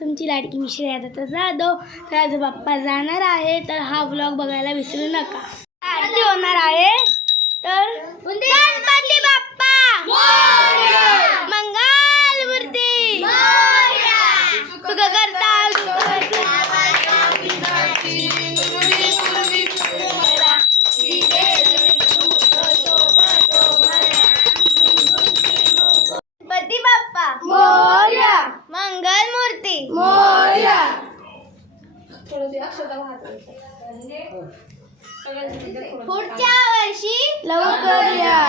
तुमची लाडकी मिश्री आता जाधव. तर आज बाप्पा जाणार आहे, तर हा व्लॉग बघायला विसरू नका. आरती होणार आहे, तर गणपती बाप्पा मंगल मूर्ती सुख करता गणपती बाप्पा मोरया मंगल मूर्ती मोरया. पुढच्या वर्षी लवकर या.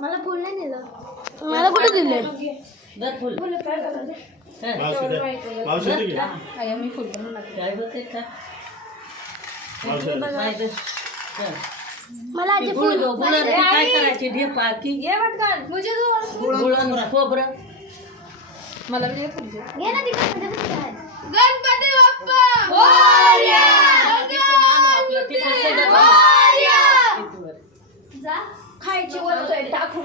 मला फुल नाही दिलं. मला कुठे दिले? मला आजी फुल काय करायचे ढेपा की खोबरं मला घे ना तिकडे. गणपती बाप्पा मोरया जा. खायची वस्तू आहे, टाकून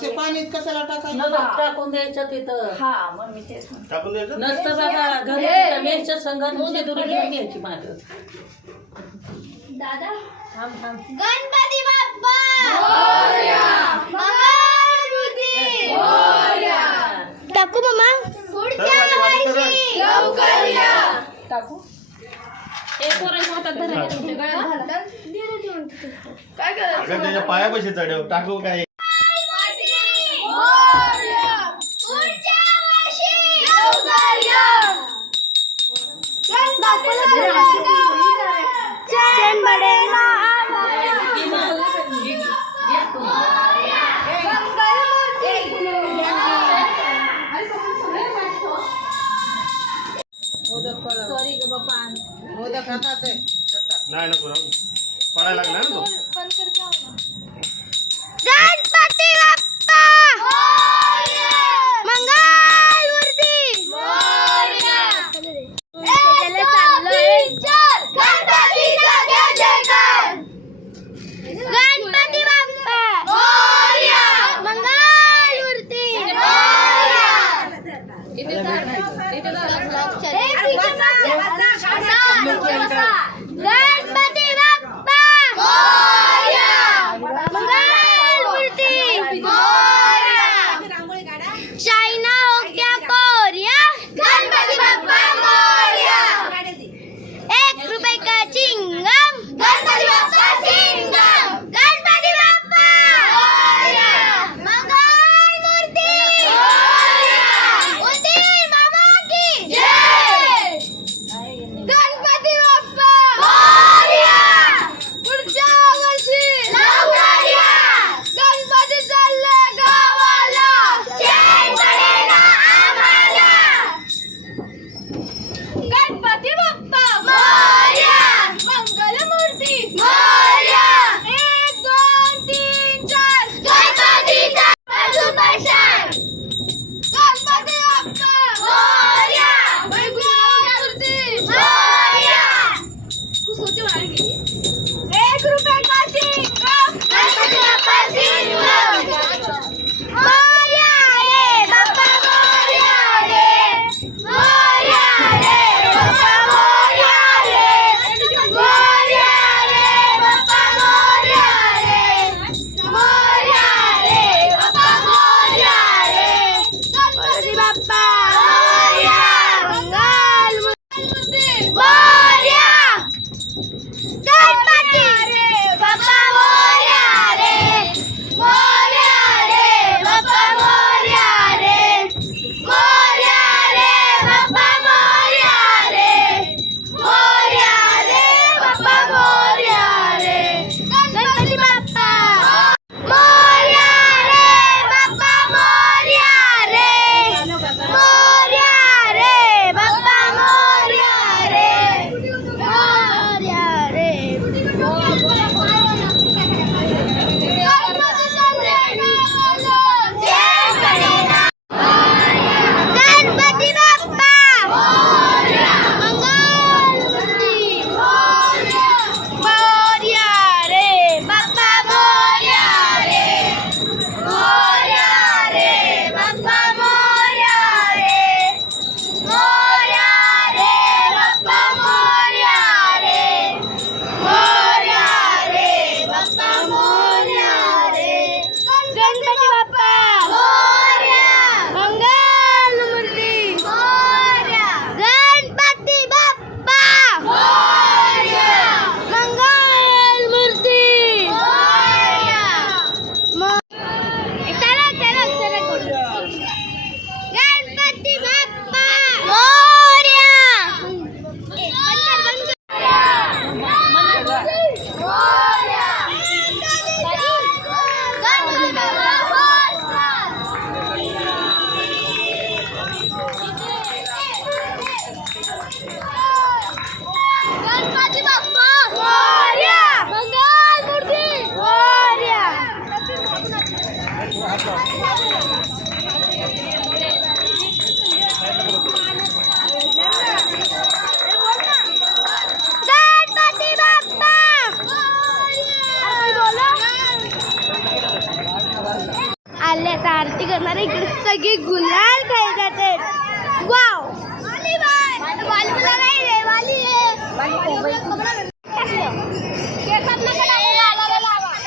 ते पाण्यात कशाला टाकायचं? टाकून द्यायचं तिथं. हा मग मी तेच टाकून द्यायचं नसतं बाबा घरी मेच्या संघात दुरी घेऊन घ्यायची माझं. दादा थांब थांब. गणपती बाप्पा मोरया मंगल मूर्ती मोरया. टाकू मम्मा. पुढच्या वर्षी लवकर या. टाकू एक वरायचं हातात धरायचं काय करायचं? अगं त्याच्या पायापाशी चढव टाकू काय. पुढच्या वर्षी लवकर या. चैन बढेगा सॉरी ग बाप्पा. मोदक हातात आहे. नाही नको पडायला लागला ना तो. गणपती बाप्पा मंगल मूर्ती मोरया. गणपती बाप्पा मोरया मंगल मूर्ती मोरया. गणपती बाप्पा मोरया मंगल मूर्ती. आरती करणार आहे. इकडे सगळे गुलाल खेळतात आहेत. वाव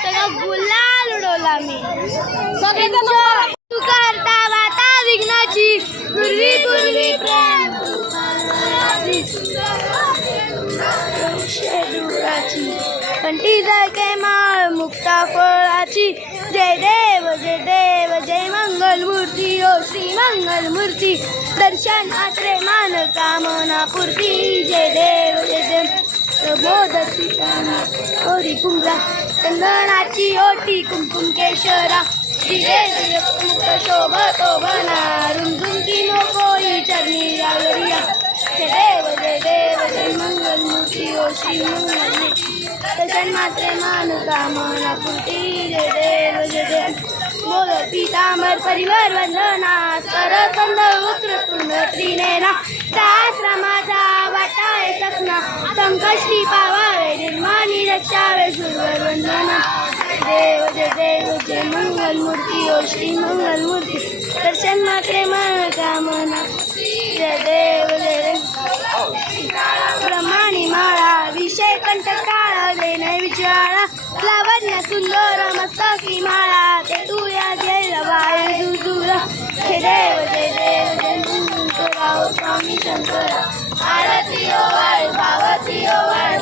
सगळं गुलाल उडवला मी. तू करता वाता विघ्नाची पूर्वी पूर्वी प्रेम दूराची कंठी जायके माळ मुक्ता फळाची. जय देव जय मंगल मूर्ती ओ श्री मंगल मूर्ती. दर्शन आत्रे मान कामना पूर्ती. जय देव मोदती ओरी कुंभा चंदनाची ओटी कुंकुम केशरा. मुक्त शोभतो भना रुंझुंकी नकोई चरणी रागरिया. जय देव जय मंगल मूर्ती ओ श्री मंगल मूर्ती. दर्शन मात्रे मान कामना पूर्ती. जय देव बोल पीतांबर परिवार वंदना कर कंद वक्रतुंड त्रिनेना. सहस्रमाचा वाटाय सपना संकष्टी पावावे निर्माणी रक्षावे सुरवर वंदना. देव जय मंगल मूर्ती ओ श्री मंगल मूर्ती. दर्शन मात्रे मन कामना. जय देव ब्रह्माणी माळा विषय कंठ काळा देणे विचारा. लावण्य सुंदर मस्तकी माळा ते तू या गेला वायू दुरा. जय देव जय मंगल स्वामी शंकरा. आरती ओ वाळ पावती ओ वाळ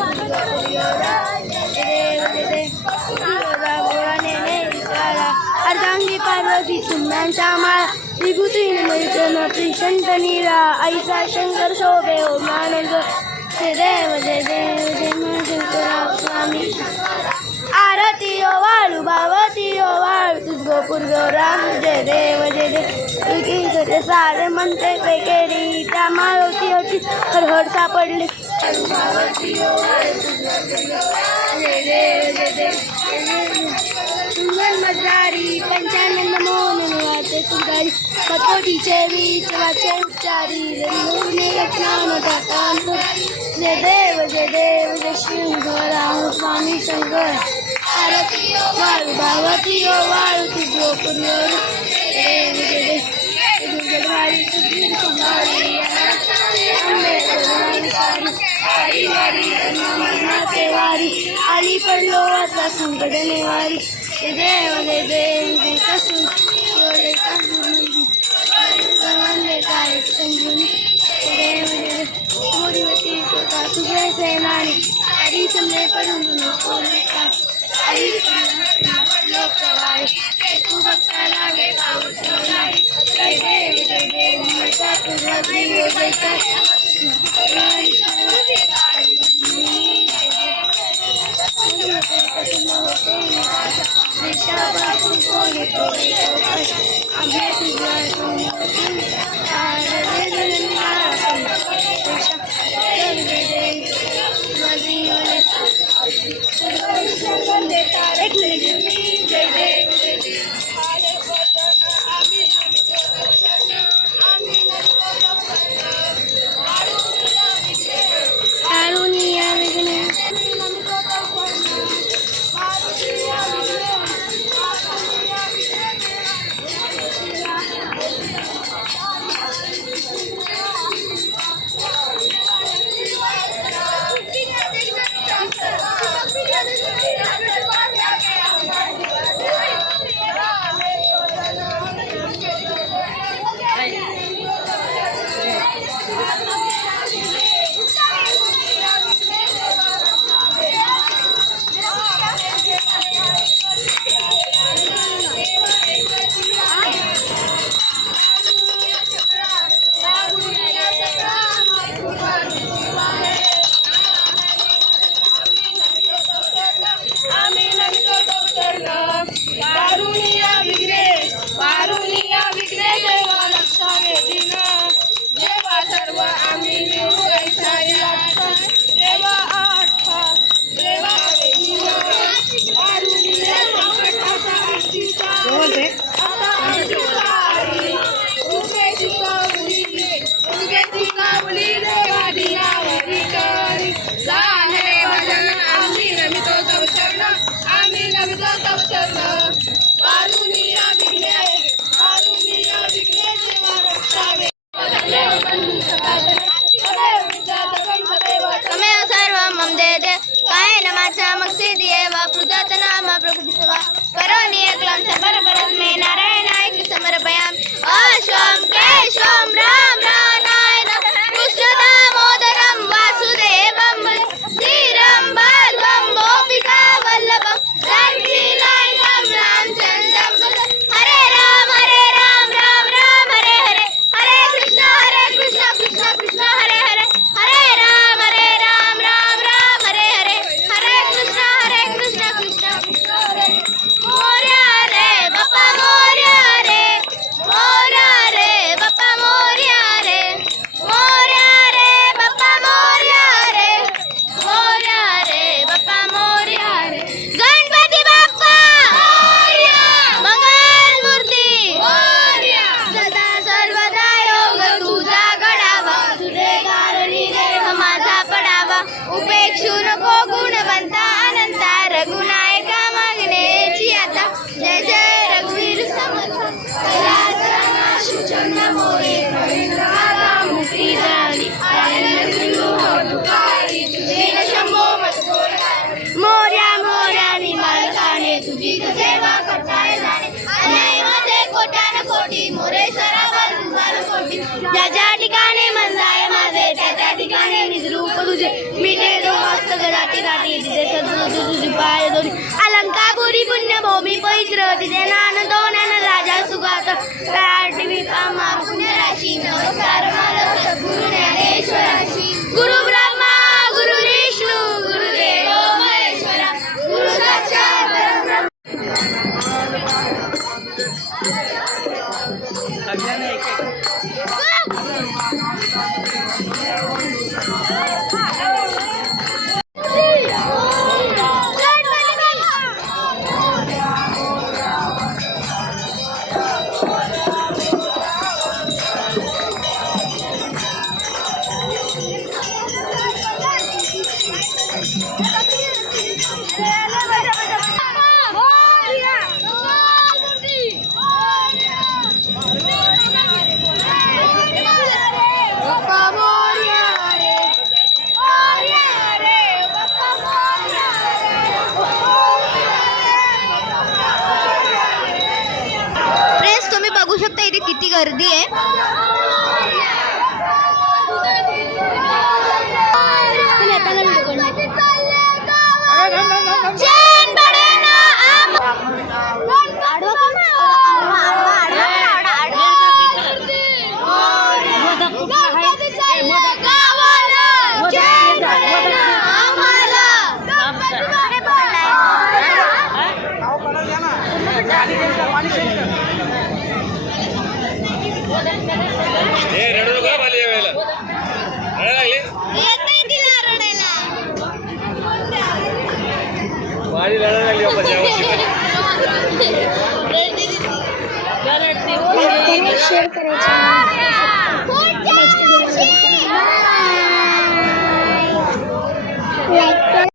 अर्धांगी पार्वती सुंदांच्या माळा. विभूती त्रिशंत नीरा आईचा शंकर शोभे ओ मानंद. जय देव जय शंकरा स्वामी. आरती ओ वाळू भावती ओ वाळू तुझ गोपूर गौरा. जय देव सारे म्हणते पेकेरी त्या माळवती होती हर हर सापडली. सुंदर मजारी पंचानंद मोहन वाचे सुंदरी. कटोटीचे वीच वाचे उच्चारी रत्नान टाकांत. जय देव जय शंकरा स्वामी शंकर. आरती वाळू भावती ओ वाळू तुझ गोपूर गौरा. वारी सुधीर कुमारी वारी आली पडलो आता संकट नेवारी. देव कसून काय संजीवनी. देव मोरीवती तुझे सेनानी. हरी समजे पडून लोकवारी तू भक्ता लागे जय देव तुझा देव एक मिनिट. जय देव तिथे जो मस्त गजाती राठी तिथे सजू तुझी पाय दोन्ही अलंकापुरी पुण्यभूमी पवित्र तिथे नानंदो ज्ञान राजा सुगात टीव्ही कामा पुण्यराशी नमस्कार मला सद्गुरु ज्ञानेश्वराशी गुरु ब्रह्मा गुरु विष्णू गुरुदेव महेश्वरा गुरु साक्षात परब्रह्म फ्रेंड्स तुम्ही बघू शकता इथे किती गर्दी आहे. शेअर करायचं.